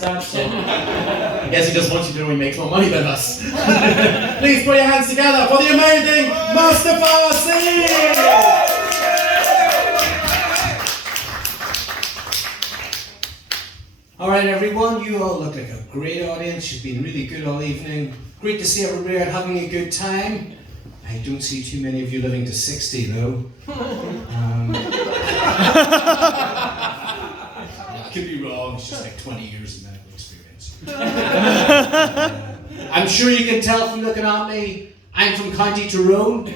I guess he just wants you to know he makes more money than us. Please put your hands together for the amazing Mustafa Singh! Alright everyone, you all look like a great audience. You've been really good all evening. Great to see everybody out having a good time. I don't see too many of you living to 60 though. I could be wrong, it's just like 20 years of medical experience. I'm sure you can tell from looking at me, I'm from County Tyrone.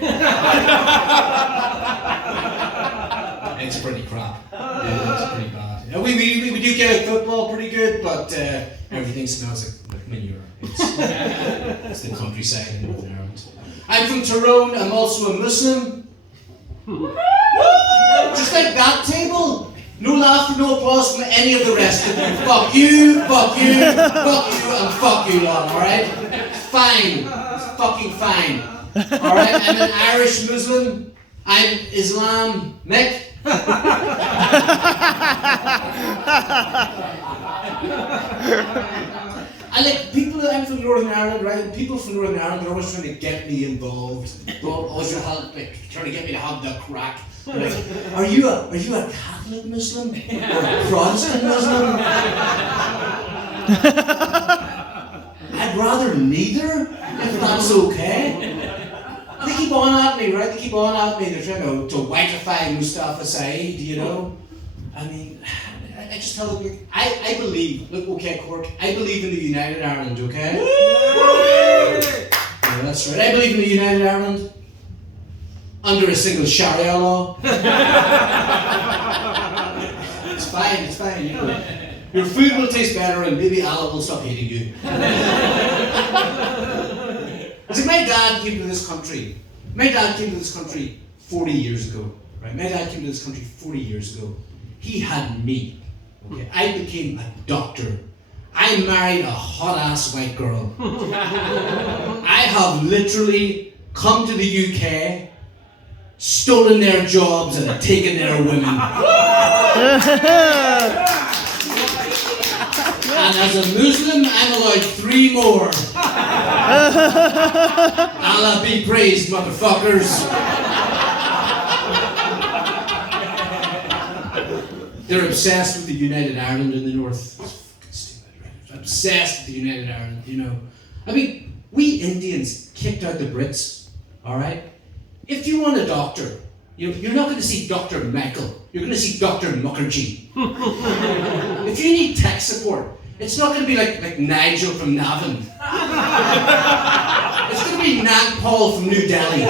It's pretty crap. It's pretty bad. We do get a football pretty good, but everything smells like manure. It's the countryside in Northern Ireland. I'm from Tyrone, I'm also a Muslim. Just like that table. No laughter, no applause from any of the rest of you. Fuck you, fuck you, fuck you, and fuck you lot, alright? Fine. It's fucking fine. Alright, I'm an Irish Muslim. I'm Islamic. I like people. I'm from Northern Ireland, right? And people from Northern Ireland are always trying to get me involved. They're always trying to get me to have the crack. Like, are you a Catholic Muslim or a Protestant Muslim? I'd rather neither, if that's okay. They keep on at me, right? They keep on at me. They're trying to whiteify Mustafa Saeed, you know? I mean, I just tell them, I believe, look, okay, Cork, I believe in the United Ireland, okay? Yeah, that's right. I believe in the United Ireland under a single Sharia law. It's fine, you know. Your food will taste better and maybe Allah will stop hating you. It's like my dad came to this country. My dad came to this country 40 years ago. Right? My dad came to this country 40 years ago. He had me. Okay? I became a doctor. I married a hot-ass white girl. I have literally come to the UK, stolen their jobs and taken their women. And as a Muslim, I'm allowed 3 more. Allah be praised, motherfuckers. They're obsessed with the United Ireland in the north. It's fucking stupid, right? Obsessed with the United Ireland, you know. I mean, we Indians kicked out the Brits, alright? If you want a doctor, you're not going to see Dr. Michael. You're going to see Dr. Mukherjee. If you need tech support, it's not going to be like Nigel from Navan. It's going to be Nag Paul from New Delhi.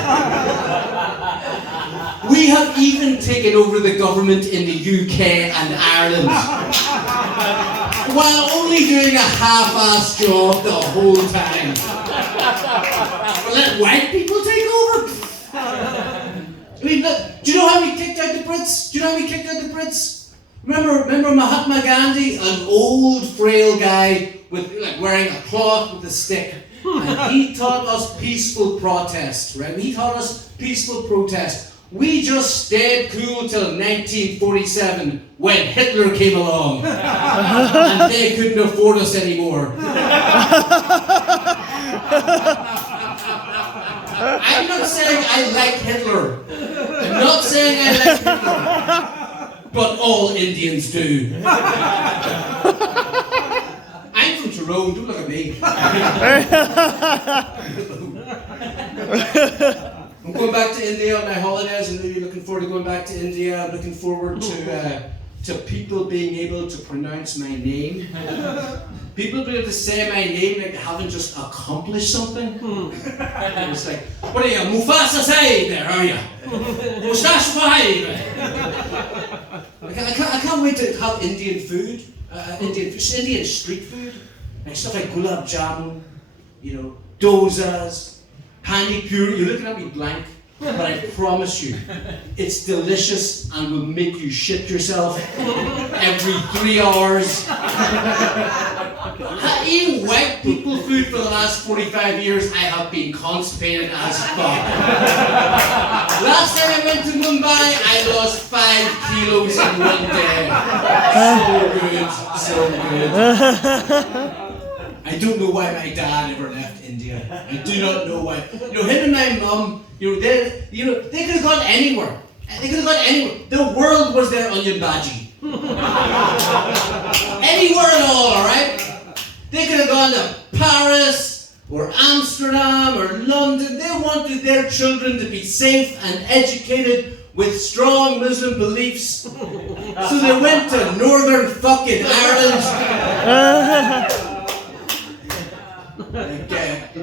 We have even taken over the government in the UK and Ireland, while only doing a half-assed job the whole time. But let white people take over? I mean, look, do you know how we kicked out the Brits? Remember Mahatma Gandhi, an old, frail guy with wearing a cloth with a stick, and he taught us peaceful protest, right? We just stayed cool till 1947 when Hitler came along, and they couldn't afford us anymore. I'm not saying I like Hitler. I'm not saying I like Hitler. But all Indians do. I'm from Tyrone, don't look at me. I'm going back to India on my holidays. I'm really looking forward to going back to India. I'm looking forward to people being able to pronounce my name. People being able to say my name like they haven't just accomplished something. It's like, what are you, Mufasa Saeed there, are you? Mustafa Saeed. I can't wait to have Indian food, Indian street food, like stuff like gulab jamun, you know, dosas, pani puri. You're looking at me blank. but I promise you, it's delicious and will make you shit yourself every 3 hours. Eating white people food for the last 45 years, I have been constipated as fuck. Last time I went to Mumbai, I lost 5 kilos in one day. So good. I don't know why my dad ever left India. I do not know why. You know, him and my mum, they could have gone anywhere. They could have gone anywhere. The world was their onion bhaji. Anywhere at all, alright? They could have gone to Paris, or Amsterdam, or London. They wanted their children to be safe and educated with strong Muslim beliefs. So they went to Northern fucking Ireland.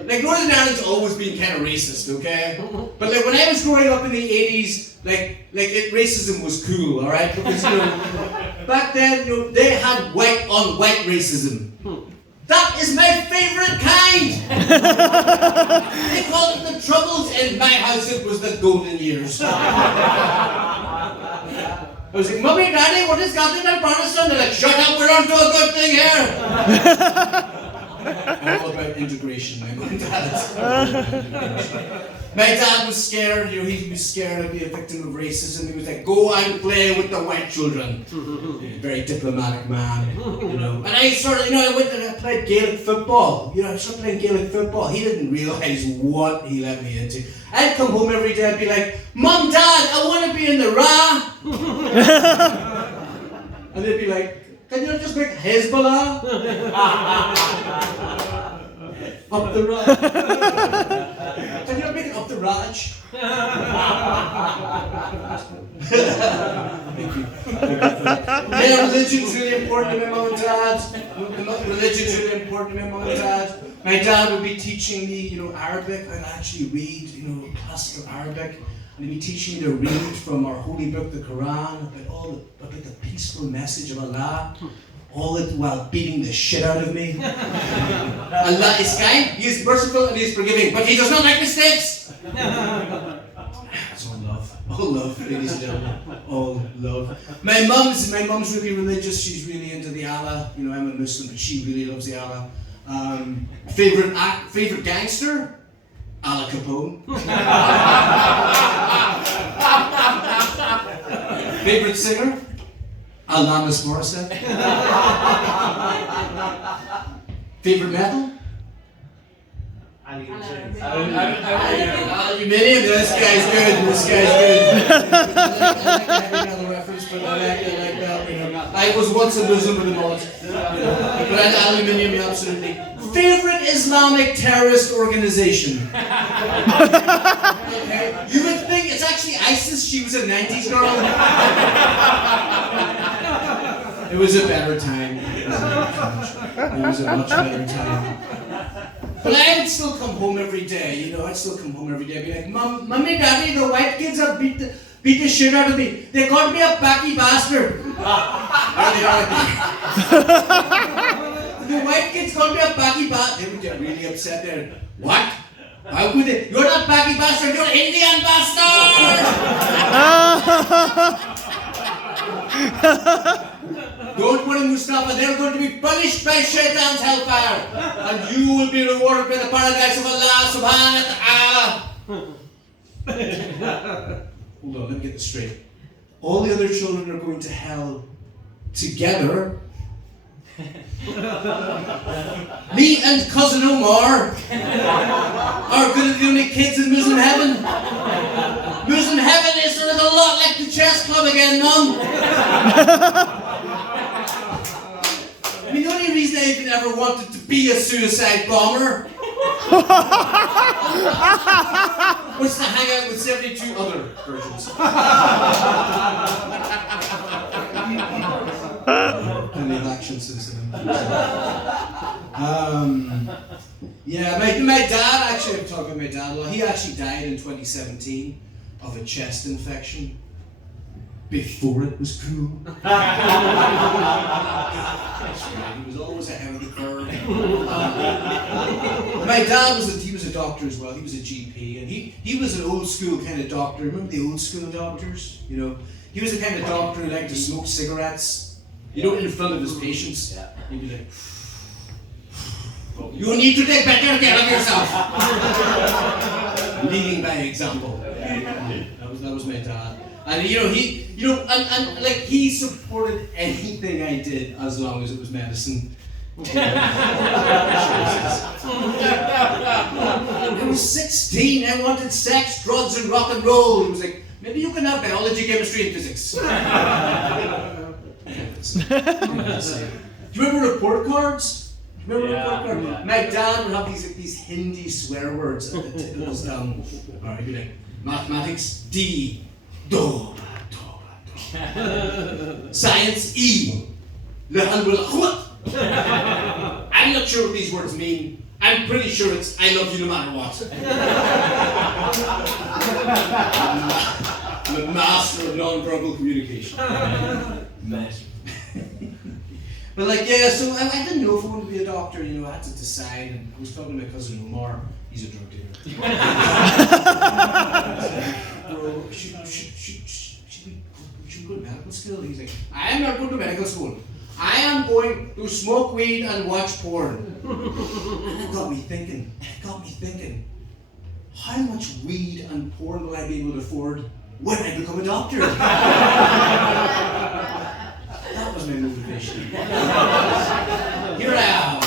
Like Northern Ireland's always been kind of racist, okay? But like when I was growing up in the 80s, racism was cool, alright? Because back then, they had white on white racism. That is my favorite kind! They called it the Troubles. In my house it was the golden years. I was like, Mummy, Daddy, what is Catholic and Protestant? They're like, shut up, we're on to a good thing here! All about integration, my mum and dad. My dad was scared, he was scared I'd be a victim of racism. He was like, go and play with the white children. Very diplomatic man, And I started, I went and I played Gaelic football. I started playing Gaelic football. He didn't realise what he let me into. I'd come home every day and be like, Mum, Dad, I want to be in the Ra. And they'd be like, can you just make Hezbollah? Up the Raj. Can you make it up the Raj? Yeah, religion's really important to my mum and dad. Religion's really important to my mum and dad. My dad would be teaching me, Arabic. I'd actually read, classical Arabic. And he'd be teaching me to read from our holy book, the Quran, about the peaceful message of Allah. All it while beating the shit out of me. Allah is kind, He is merciful, and He is forgiving, but He does not make mistakes. That's all love. All love, ladies and gentlemen. All love. My mum's really religious. She's really into the Allah. I'm a Muslim, but she really loves the Allah. Favorite gangster? Al Capone. Favorite singer? Alanis Morissette. Favorite metal? Aluminium. This guy's good. I like another reference, but I like that. I was once a Muslim with a mullet. But aluminium, absolutely. Favorite Islamic terrorist organization? Okay. You would think it's actually ISIS. She was a 90s girl. It was a better time. It was a much better time. But I would still come home every day, I'd still come home every day and be like, Mummy, Daddy, the white kids have beat the shit out of me. They called me a packy bastard. The white kids called me a packy bastard. They would get really upset there. What? How could they? You're not packy bastard, you're Indian bastard! Don't worry, Mustafa, they're going to be punished by Shaitan's hellfire. And you will be rewarded by the paradise of Allah subhanahu wa ta'ala. Hold on, let me get this straight. All the other children are going to hell together. Me and cousin Omar are going to be the only kids in Muslim heaven. Muslim heaven is sort of a lot like the chess club again, Mum. The only reason I even ever wanted to be a suicide bomber was to hang out with 72 other virgins. Plenty of action since then. My dad, actually, I'm talking about my dad a lot. He actually died in 2017 of a chest infection. before it was cool. He was always ahead of the curve. My dad was he was a doctor as well. He was a GP, and he was an old school kind of doctor. Remember the old school doctors? You know, he was the kind of doctor who liked to smoke cigarettes. You know, in front of his patients. He'd be like, "You need to take better care of yourself." Leading by example. That was my dad. And and like he supported anything I did as long as it was medicine. I was 16, I wanted sex, drugs and rock and roll. He was like, maybe you can have biology, chemistry and physics. Do you remember report cards? Yeah. My dad would have these Hindi swear words at the tip of his tongue. Alright, he'd be like, mathematics, D. Do. Science, E. I'm not sure what these words mean. I'm pretty sure it's I love you no matter what. I'm a master of non-verbal communication. But like, yeah, so I didn't know if I wanted to be a doctor, you know, I had to decide, and I was talking to my cousin Omar, he's a drug dealer. Bro, should we go to medical school? He's like, I am not going to medical school. I am going to smoke weed and watch porn. And it got me thinking, how much weed and porn will I be able to afford when I become a doctor? That was my motivation. Here I am.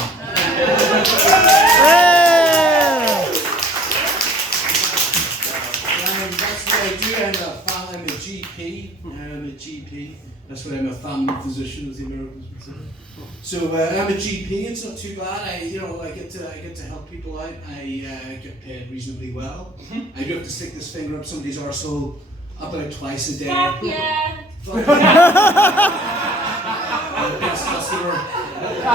That's what I do. I'm a GP. That's what I'm a family physician, as the Americans would say. So I'm a GP. It's not too bad. I get to help people out. I get paid reasonably well. I do have to stick this finger up somebody's arsehole about twice a day. Fuck yeah! Best customer. I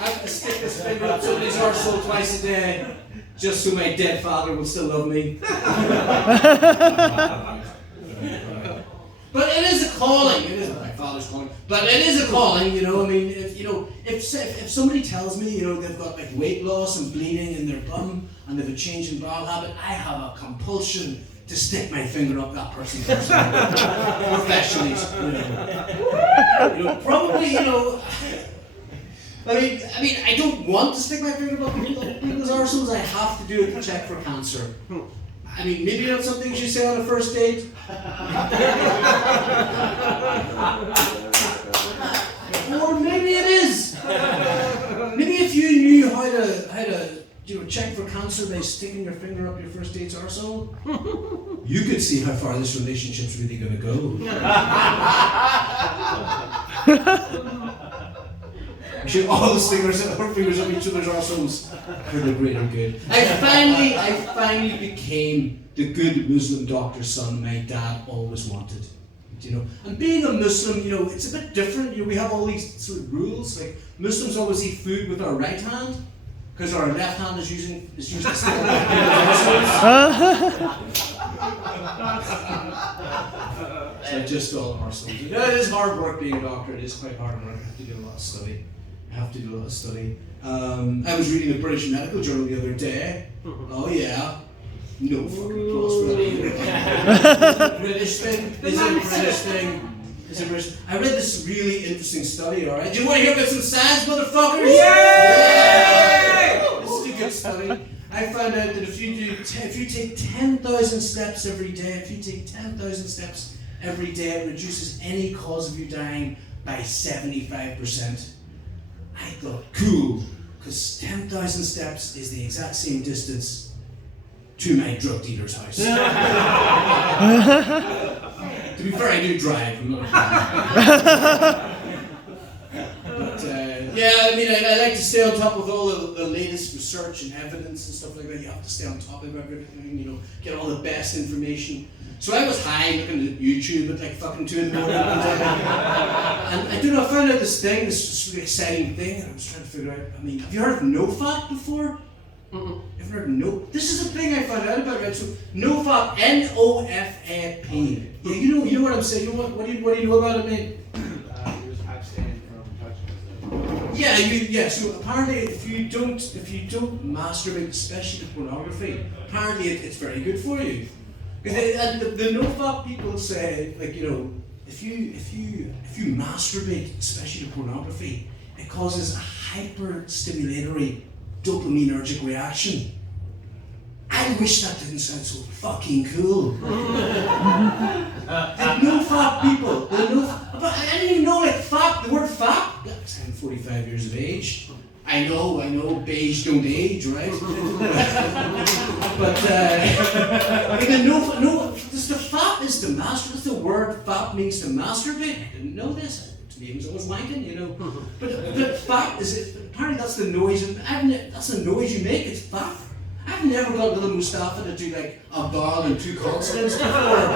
have to stick this finger up somebody's arsehole twice a day, just so my dead father will still love me. But it is a calling. It is my father's calling. But it is a calling, you know. I mean, if somebody tells me, you know, they've got like weight loss and bleeding in their bum and they've a change in bowel habit, I have a compulsion to stick my finger up that person's professionally. Probably, you know. I mean, I don't want to stick my finger up people's arseholes. I have to do it to check for cancer. I mean, maybe that's something you should say on a first date. Or maybe it is. Maybe if you knew how to check for cancer by sticking your finger up your first date's arsehole, you could see how far this relationship's really going to go. We should all stick our fingers up each other's arseholes for the greater good. I finally became the good Muslim doctor's son my dad always wanted. You know, and being a Muslim, you know, it's a bit different. You know, we have all these sort of rules. Like Muslims always eat food with our right hand because our left hand is used to steal. So just all arseholes. You know, it is hard work being a doctor. It is quite hard work. I have to do a lot of study. I was reading the British Medical Journal the other day. Oh yeah. No fucking applause for that either. British thing. Is it a British thing? I read this really interesting study, alright? Do you want to hear about some science, motherfuckers? Yay! This is a good study. I found out that if you take 10,000 steps every day, it reduces any cause of you dying by 75%. I thought, cool, because 10,000 steps is the exact same distance to my drug dealer's house. To be fair, I do drive. I'm not But yeah, I mean, I like to stay on top of all the latest research and evidence and stuff like that. You have to stay on top of everything, you know, get all the best information. So I was high looking at YouTube at like fucking 2 in the morning. And I don't know, I found out this really exciting thing, and I was trying to figure out, I mean, have you heard of no fat before? You've heard no. This is a thing I found out about, right? So NoFap, N-O-F-A-P. Yeah, you know what I'm saying. You know what do you know about it, mate? Just abstain from touching. Yeah. So apparently, if you don't masturbate, especially to pornography, apparently it's very good for you. And the NoFap people say, like, you know, if you masturbate, especially to pornography, it causes a hyper-stimulatory dopaminergic reaction. I wish that didn't sound so fucking cool. The NoFap people, but I didn't even know, like, fap, the word fap. I'm 45 years of age. I know, beige don't age, right? But the fap is to masturbate. The word fap means to masturbate. I didn't know this. To me, it was always wanking, you know. But fap is it? Apparently, that's the noise, and that's the noise you make. It's fap. I've never got little Mustafa to do like a ball and two consonants before.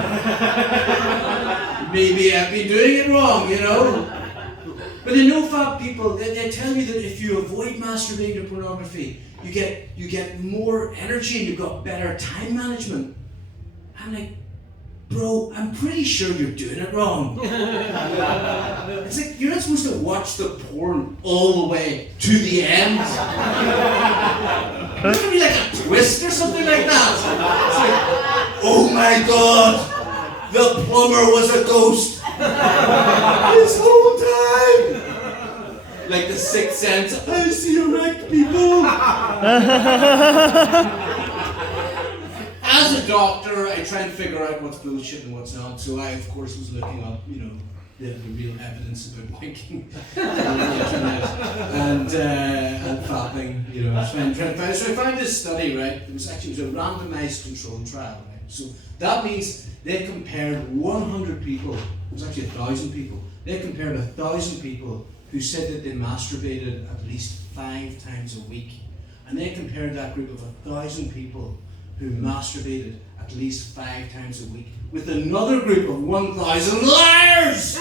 Maybe I've been doing it wrong, you know. But the NoFap people, they tell you that if you avoid masturbating to pornography, you get more energy and you've got better time management. I'm like, bro, I'm pretty sure you're doing it wrong. It's like, you're not supposed to watch the porn all the way to the end. It's gonna be like a twist or something like that. It's like, oh my god, the plumber was a ghost this whole time. Like the Sixth Sense, I see you right, people. As a doctor, I try and figure out what's bullshit and what's not. So I, of course, was looking up, you know, the real evidence about wanking on the internet and fapping, you know. So I found this study, right? It was a randomized controlled trial, right? So that means they compared 100 people. It was actually 1,000 people. They compared 1,000 people who said that they masturbated at least 5 times a week, and they compared that group of 1,000 people who masturbated at least 5 times a week with another group of 1,000 liars!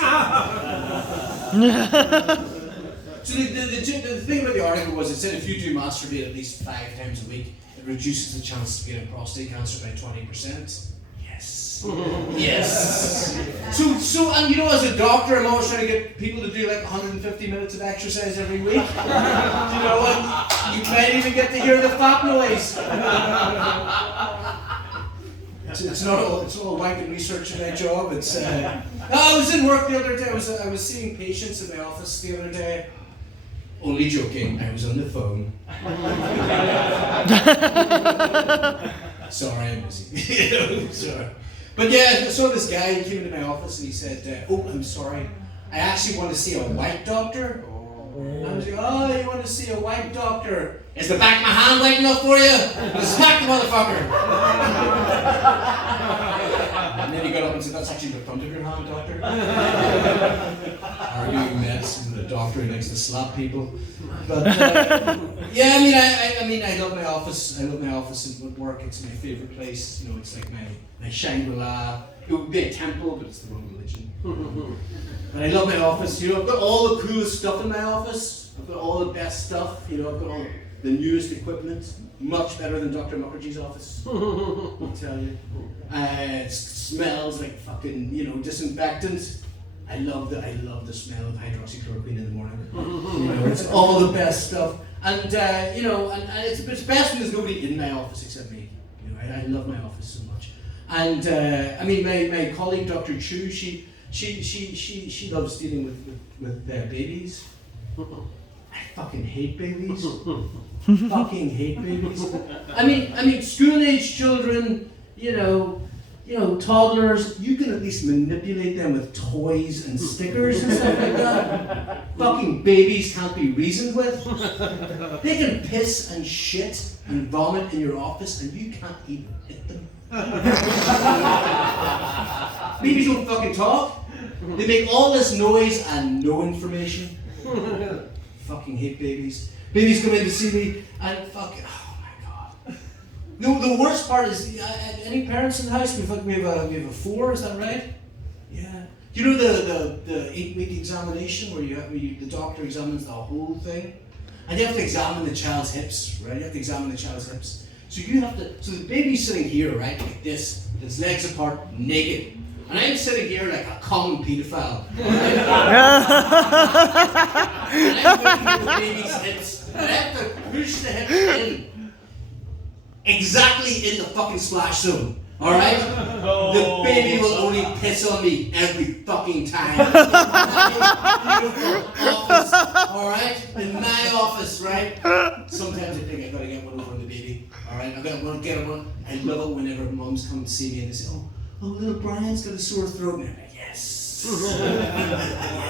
So the thing about the article was, it said if you do masturbate at least 5 times a week, it reduces the chance of getting prostate cancer by 20%. Yes. Yes. So, and you know, as a doctor, I'm always trying to get people to do like 150 minutes of exercise every week. You know what? You might even get to hear the fap noise. It's all wanking research in my job. I was in work the other day. I was seeing patients in my office the other day. Only joking. I was on the phone. Sorry, I'm busy. Sorry. But yeah, I saw this guy. He came into my office and he said, "Oh, I'm sorry. I actually want to see a white doctor." I was like, "Oh, you want to see a white doctor? Is the back of my hand white enough for you? Smack the motherfucker!" And then he got up and said, "That's actually the front of your hand, doctor." Arguing mess with a doctor who likes to slap people. But yeah, I mean, I love my office. I love my office at work. It's my favorite place. You know, it's like my Shangri-La. It would be a temple, but it's the wrong religion. But I love my office. You know, I've got all the coolest stuff in my office. I've got all the best stuff. You know, I've got all the newest equipment. Much better than Dr. Mukherjee's office. I'll tell you. It smells like fucking, you know, disinfectant. I love the smell of hydroxychloroquine in the morning. You know, it's all the best stuff. And you know, and it's best when there's nobody in my office except me. You know, I love my office so much. And I mean, my colleague Dr. Chu, she loves dealing with babies. I fucking hate babies. Fucking hate babies. I mean, school-age children, you know, toddlers, you can at least manipulate them with toys and stickers and stuff like that. Fucking babies can't be reasoned with. They can piss and shit and vomit in your office and you can't even hit them. Babies don't fucking talk. They make all this noise and no information. Fucking hate babies. Babies come in to see me and fucking, oh my god. The worst part is, any parents in the house? We have a 4, is that right? Yeah. Do you know the 8-week examination where the doctor examines the whole thing? and you have to examine the child's hips, right? You have to examine the child's hips. So you have to, so the baby's sitting here, right, like this, with its legs apart, naked. And I'm sitting here like a common paedophile. And I'm looking at the baby's hips, and I have to push the hips in. Exactly in the fucking splash zone. Alright? The baby will only piss on me every fucking time. Office, alright? In my office, right? Sometimes I think I gotta get one over on the baby. Alright? I gotta get one. I love it whenever mums come to see me and they say, oh, little Brian's got a sore throat. And I'm like, yes.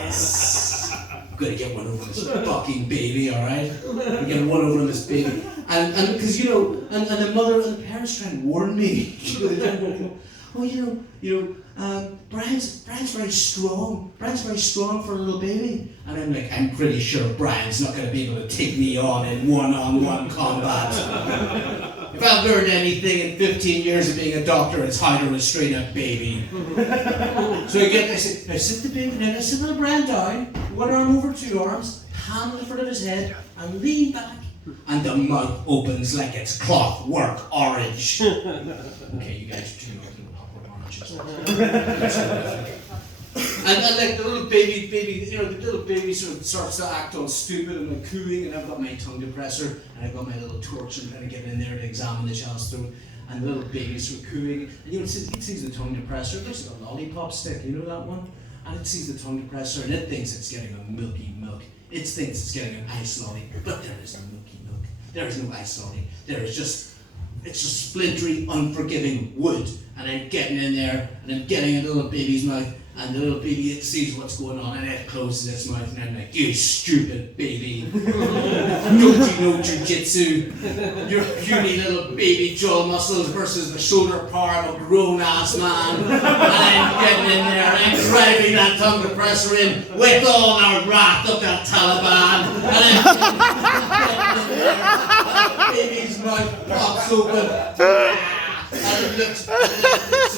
Yes. I'm gonna get one over this fucking baby, alright? I'm getting one over on this baby. And because, you know, and the mother and the parents try and warn me. Brian's very strong. Brian's very strong for a little baby. And I'm like, I'm pretty sure Brian's not going to be able to take me on in one-on-one combat. If I've learned anything in 15 years of being a doctor, it's how to restrain a baby. So I said, now sit the baby down, I sit little Brian down, one arm over two arms, hand in front of his head, and lean back. And the mouth opens like it's clockwork orange. Okay, you guys are too young to know clockwork oranges. and like the little baby, you know, the little baby sort of starts to act all stupid and like cooing, and I've got my tongue depressor, and I've got my little torch, and trying to get in there to examine the child's throat. And the little baby's sort of cooing, and you know, it sees the tongue depressor. It looks like a lollipop stick, you know that one? And it sees the tongue depressor, and it thinks it's getting a milky milk. It thinks it's getting an ice lolly, but there is no milky milk. There is no ice lolly. It's just splintery, unforgiving wood. And I'm getting in there, and I'm getting in the little baby's mouth, and the little baby, it sees what's going on, and it closes its mouth, and I'm like, you stupid baby. Don't you know jujitsu? Your puny little baby jaw muscles versus the shoulder power of a grown-ass man. And I'm getting in there, and I'm driving that tongue depressor in with all the wrath of the Taliban. And I'm getting in there, and the baby's mouth pops open. And it looks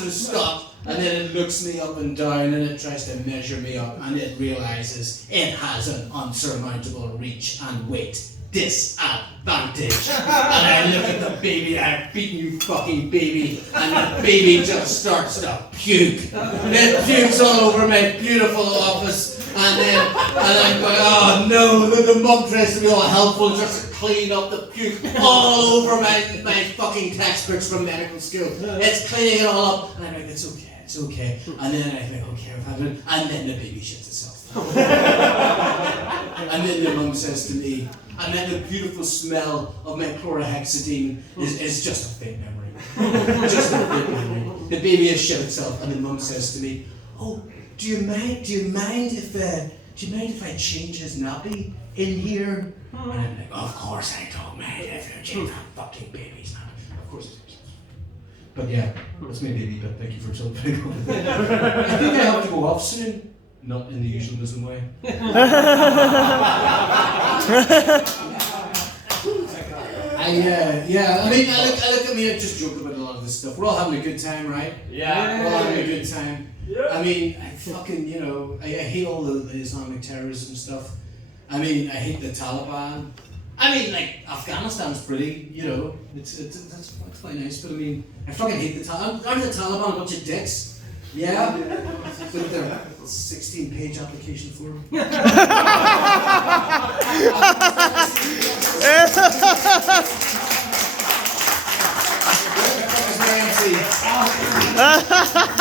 and stops. And then it looks me up and down, and it tries to measure me up, and it realizes it has an unsurmountable reach and weight disadvantage. And I look at the baby, I've beaten you fucking baby, and the baby just starts to puke. It pukes all over my beautiful office, and I'm going, oh no, the mum tries to be all helpful, just to clean up the puke all over my fucking textbooks from medical school. It's cleaning it all up, and I'm like, it's okay. It's okay. And then I think, okay, I've had it. And then the baby shits itself. And then the mum says to me, and then the beautiful smell of my chlorhexidine is just a faint memory. Just a faint memory. The baby has shit itself, and the mum says to me, oh, do you mind if I change his nappy in here? And I'm like, of course I don't mind if you change that fucking baby's nappy. Of course it is. But yeah, that's my baby, but thank you for jumping on it. I think I have to go off soon. Not in the usual Muslim way. I just joke about a lot of this stuff. We're all having a good time, right? Yeah. We're all having a good time. Yeah. I mean, I fucking, you know, I hate all the Islamic terrorism stuff. I mean, I hate the Taliban. I mean, like, Afghanistan's pretty, you know, that's quite nice, but I mean, I fucking hate the Taliban. Aren't the Taliban a bunch of dicks? Yeah? With their 16-page application form.